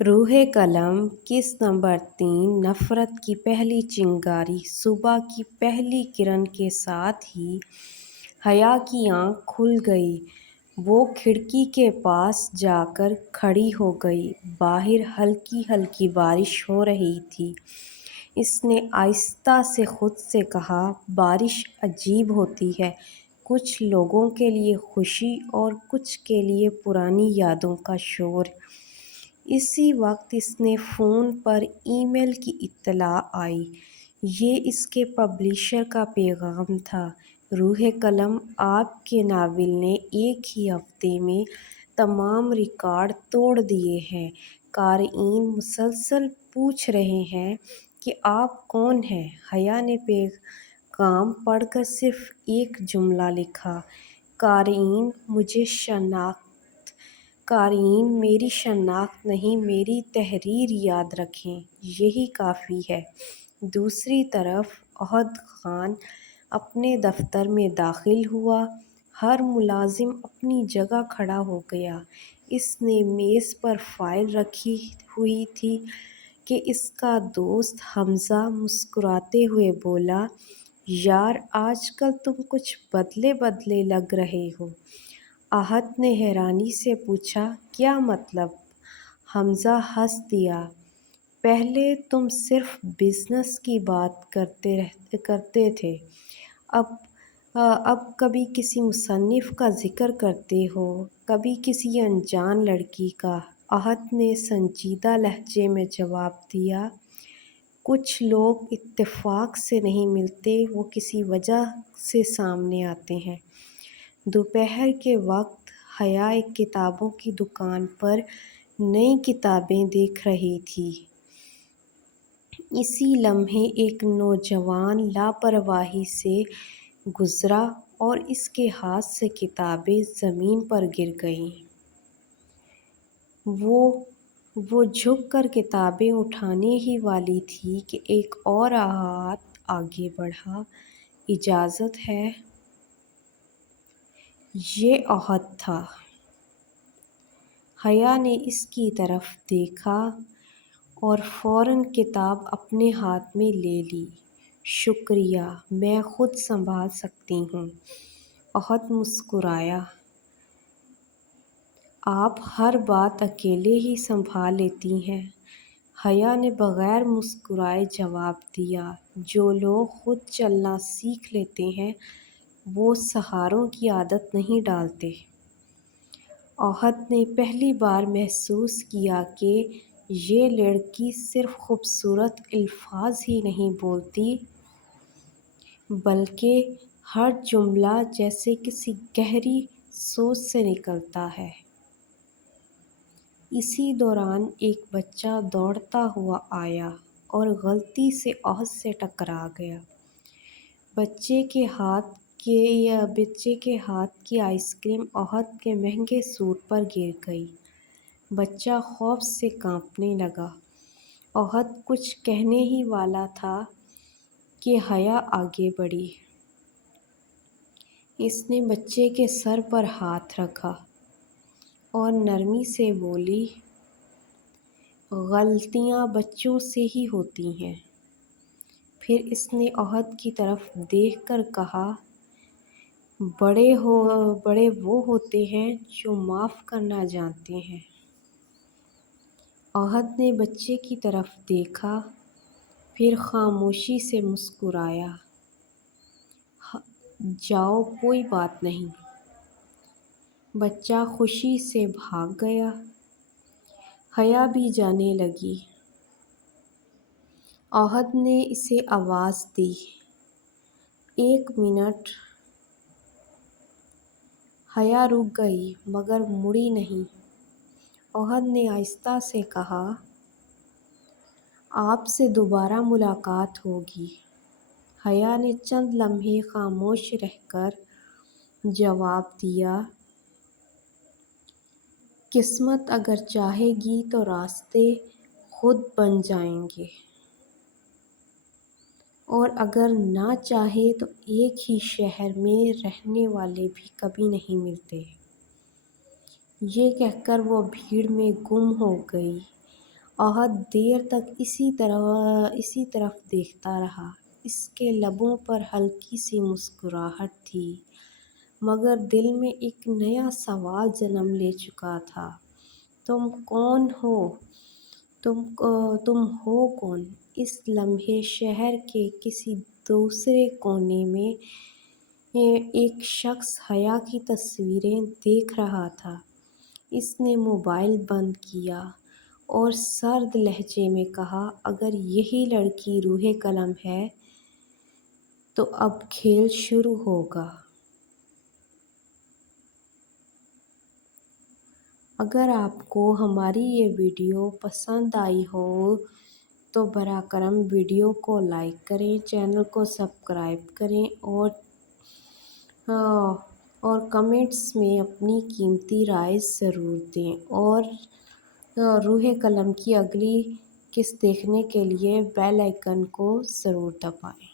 روح قلم قسط نمبر 3 نفرت کی پہلی چنگاری صبح کی پہلی کرن کے ساتھ ہی حیا کی آنکھ کھل گئی۔ وہ کھڑکی کے پاس جا کر کھڑی ہو گئی۔ باہر ہلکی ہلکی بارش ہو رہی تھی۔ اس نے آہستہ سے خود سے کہا، بارش عجیب ہوتی ہے، کچھ لوگوں کے لیے خوشی اور کچھ کے لیے پرانی یادوں کا شور۔ اسی وقت اس نے فون پر ای میل کی اطلاع آئی۔ یہ اس کے پبلشر کا پیغام تھا، روح قلم، آپ کے ناول نے ایک ہی ہفتے میں تمام ریکارڈ توڑ دیے ہیں۔ قارئین مسلسل پوچھ رہے ہیں کہ آپ کون ہیں۔ حیا نے پیغام پڑھ کر صرف ایک جملہ لکھا، قارئین میری شناخت نہیں، میری تحریر یاد رکھیں، یہی کافی ہے۔ دوسری طرف احد خان اپنے دفتر میں داخل ہوا۔ ہر ملازم اپنی جگہ کھڑا ہو گیا۔ اس نے میز پر فائل رکھی ہوئی تھی کہ اس کا دوست حمزہ مسکراتے ہوئے بولا، یار آج کل تم کچھ بدلے بدلے لگ رہے ہو۔ احد نے حیرانی سے پوچھا، کیا مطلب؟ حمزہ ہنس دیا، پہلے تم صرف بزنس کی بات کرتے تھے، اب کبھی کسی مصنف کا ذکر کرتے ہو، کبھی کسی انجان لڑکی کا۔ احد نے سنجیدہ لہجے میں جواب دیا، کچھ لوگ اتفاق سے نہیں ملتے، وہ کسی وجہ سے سامنے آتے ہیں۔ دوپہر کے وقت حیا ایک کتابوں کی دکان پر نئی کتابیں دیکھ رہی تھی۔ اسی لمحے ایک نوجوان لاپرواہی سے گزرا اور اس کے ہاتھ سے کتابیں زمین پر گر گئیں۔ وہ جھک کر کتابیں اٹھانے ہی والی تھی کہ ایک اور ہاتھ آگے بڑھا، اجازت ہے؟ یہ احد تھا۔ حیا نے اس کی طرف دیکھا اور فوراً کتاب اپنے ہاتھ میں لے لی۔ شکریہ، میں خود سنبھال سکتی ہوں۔ احد مسکرایا، آپ ہر بات اکیلے ہی سنبھال لیتی ہیں۔ حیا نے بغیر مسکرائے جواب دیا، جو لوگ خود چلنا سیکھ لیتے ہیں وہ سہاروں کی عادت نہیں ڈالتے۔ احد نے پہلی بار محسوس کیا کہ یہ لڑکی صرف خوبصورت الفاظ ہی نہیں بولتی، بلکہ ہر جملہ جیسے کسی گہری سوچ سے نکلتا ہے۔ اسی دوران ایک بچہ دوڑتا ہوا آیا اور غلطی سے احد سے ٹکرا گیا۔ بچے کے ہاتھ کی آئس کریم احد کے مہنگے سوٹ پر گر گئی۔ بچہ خوف سے کانپنے لگا۔ احد کچھ کہنے ہی والا تھا کہ حیا آگے بڑھی۔ اس نے بچے کے سر پر ہاتھ رکھا اور نرمی سے بولی، غلطیاں بچوں سے ہی ہوتی ہیں۔ پھر اس نے احد کی طرف دیکھ کر کہا، بڑے وہ ہوتے ہیں جو معاف کرنا جانتے ہیں۔ احد نے بچے کی طرف دیکھا، پھر خاموشی سے مسکرایا، جاؤ کوئی بات نہیں۔ بچہ خوشی سے بھاگ گیا۔ حیا بھی جانے لگی۔ احد نے اسے آواز دی، ایک منٹ۔ حیا رک گئی مگر مڑی نہیں۔ احد نے آہستہ سے کہا، آپ سے دوبارہ ملاقات ہوگی۔ حیا نے چند لمحے خاموش رہ کر جواب دیا، قسمت اگر چاہے گی تو راستے خود بن جائیں گے، اور اگر نہ چاہے تو ایک ہی شہر میں رہنے والے بھی کبھی نہیں ملتے۔ یہ کہہ کر وہ بھیڑ میں گم ہو گئی۔ عہد دیر تک اسی طرف دیکھتا رہا۔ اس کے لبوں پر ہلکی سی مسکراہٹ تھی، مگر دل میں ایک نیا سوال جنم لے چکا تھا۔ تم کون ہو؟ تم ہو کون؟ اس لمحے شہر کے کسی دوسرے کونے میں ایک شخص حیا کی تصویریں دیکھ رہا تھا۔ اس نے موبائل بند کیا اور سرد لہجے میں کہا، اگر یہی لڑکی روح قلم ہے تو اب کھیل شروع ہوگا۔ اگر آپ کو ہماری یہ ویڈیو پسند آئی ہو تو براہ کرم ویڈیو کو لائک کریں، چینل کو سبسکرائب کریں اور کمنٹس میں اپنی قیمتی رائے ضرور دیں، اور روح قلم کی اگلی قسط دیکھنے کے لیے بیل آئیکن کو ضرور دبائیں۔